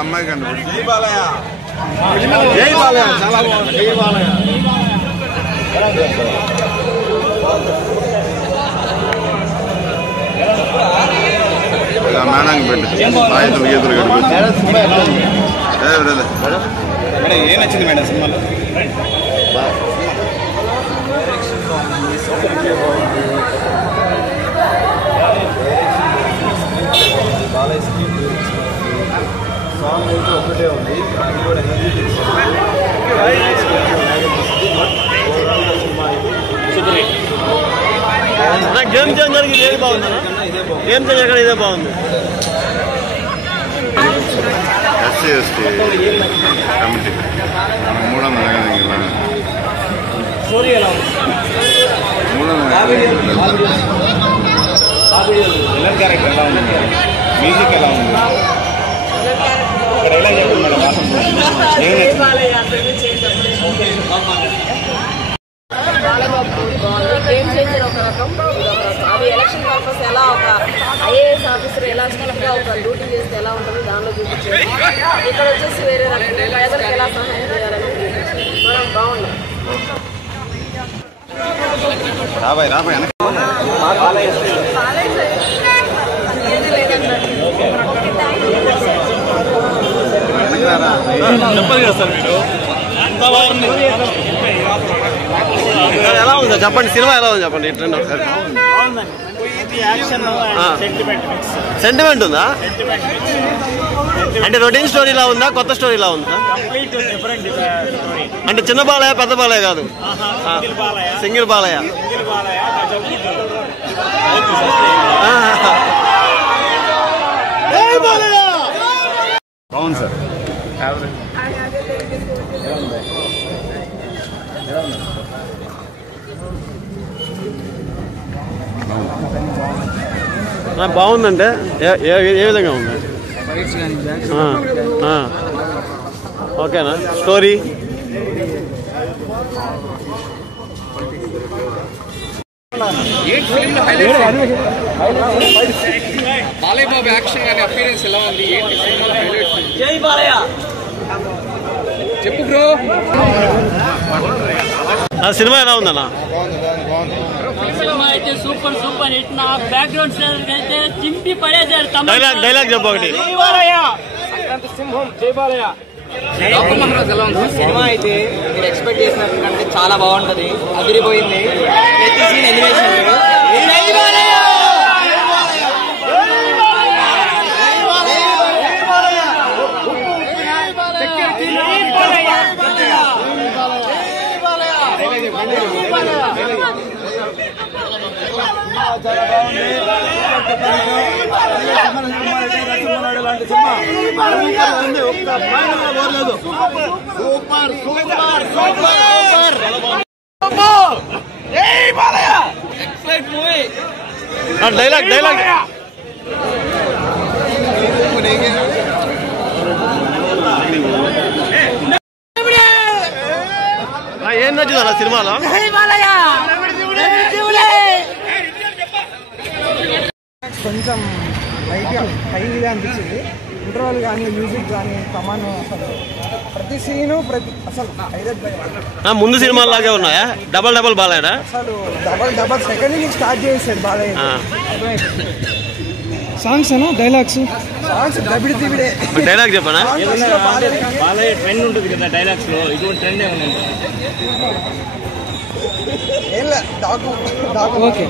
అమ్మాయి కండి జై బాలయ్య జై బాలయ్య చాలా బాగుంది జై బాలయ్య మేడం పెట్టు ఆయుధులు గీతలు మేడం ఏం నచ్చింది మేడం సినిమాలో సాంగ్ అయితే ఒకటే ఉంది అది కూడా ఎనర్జీ గేమ్ చేంజర్ ఏది బాగుంది గేమ్ చేంజర్ ఇదే బాగుంది ఎస్సీ ఎస్టీ కమిటీ 300 క్యారెక్టర్ ఎలా ఉంది మ్యూజిక్ ఎలా ఉంది ఇక్కడ ఎలా చెప్పండి మేడం ఒక రకం అది ఎలక్షన్ పర్పస్ ఎలా ఒక ఐఏఎస్ ఆఫీసర్ ఎలా ఒక డ్యూటీ చేస్తే ఎలా ఉంటుందో దానిలో చూపించారు. ఇక్కడ వచ్చేసి వేరే రకం పేదలకు ఎలా సహాయం చేయాలని మనం బాగున్నాం. చెప్పండి కదా సార్ మీరు ఎలా ఉందో చెప్పండి సినిమా ఎలా ఉంది చెప్పండి ఇట్లా ఒకసారి సెంటిమెంట్ ఉందా అంటే రొటీన్ స్టోరీలా ఉందా కొత్త స్టోరీలా ఉందా అంటే చిన్న బాలయ్య పెద్ద బాలయ్య కాదు సింగిల్ బాలయ్య బాగుంది సార్ బాగుందంటే ఏ విధంగా ఉంది ఓకేనా స్టోరీ బాలయ్య బాబు యాక్షన్ కానీ అపీరెన్స్ ఎలా ఉంది జై బాలయ్య చెప్పు బ్రో సినిమా ఎలా ఉందన్నా సినిమా అయితే సూపర్ సూపర్ హిట్ నా బ్యాక్గ్రౌండ్ స్టేజ్ అయితే చింపి పడేసారు డైలాగ్ చెప్పు ఒకటి సినిమా అయితే మీరు ఎక్స్పెక్ట్ చేసినట్టు చాలా బాగుంటది అదిరిపోయింది ప్రతి సీన్ ఎలివేషన్ డైలాగ్ ఏం నచ్చిందా సినిమాలో కొంచెం హైగా అనిపించింది ఇంటర్వల్ కానీ మ్యూజిక్ కానీ కమాన్ అసలు ప్రతి సీను అసలు ముందు సినిమాలాగే ఉన్నాయా డబల్ బాలయ్య అసలు డబల్ సెకండ్ నుంచి స్టార్ట్ చేసాడు బాలయ్య సాంగ్స్ అనా సాంగ్స్ డైలాగ్ చెప్పనా బాలయ్య ట్రెండ్ ఉంటుంది కదా డైలాగ్స్ లో ఇటువంటి ట్రెండ్ ఏమైనా ఓకే